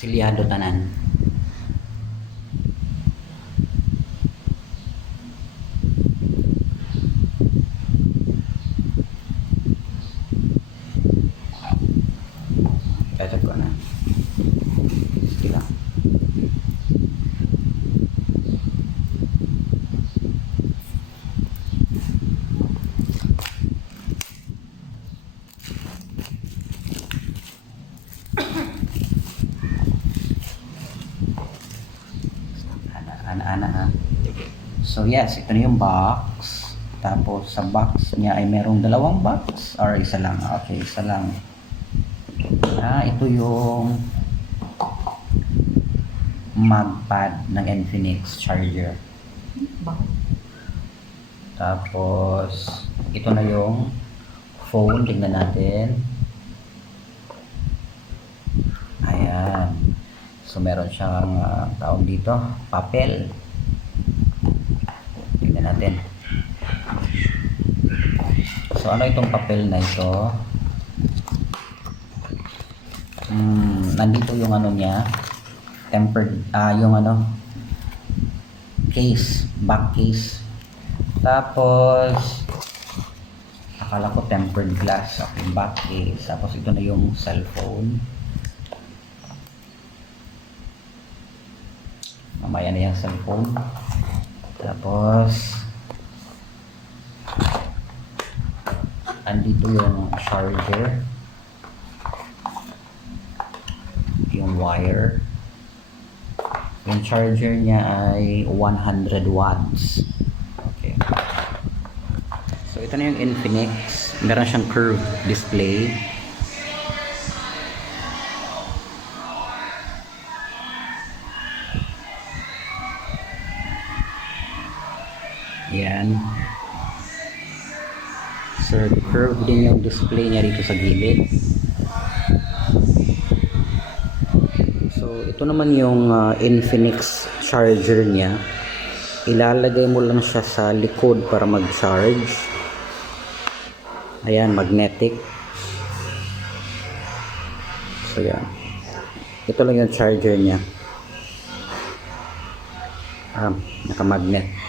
Silyado tanan. Ito ko na. Sige lang. Ana-ana ha. So yes, ito na yung box. Tapos sa box niya ay merong dalawang box or isa lang. Okay, isa lang. Ito yung magpad ng Infinix charger. Tapos ito na yung phone. Tingnan natin. Ayan. So meron siyang tawag dito, papel. Tingnan natin. So ano itong papel na ito? Nandito yung ano niya, tempered, yung ano, case, back case. Tapos akala ko tempered glass. Okay, back case. Tapos ito na yung cellphone. Mamaya na yung cellphone. Tapos andito yung charger, yung wire. Yung charger niya ay 100 watts. Okay. So ito na yung Infinix. Meron siyang curved display. Yan. So curved din yung display niya dito sa gilid. So ito naman yung Infinix charger niya. Ilalagay mo lang siya sa likod para mag-charge. Ayan, magnetic. So yan. Ito lang yung charger niya. Naka-magnet.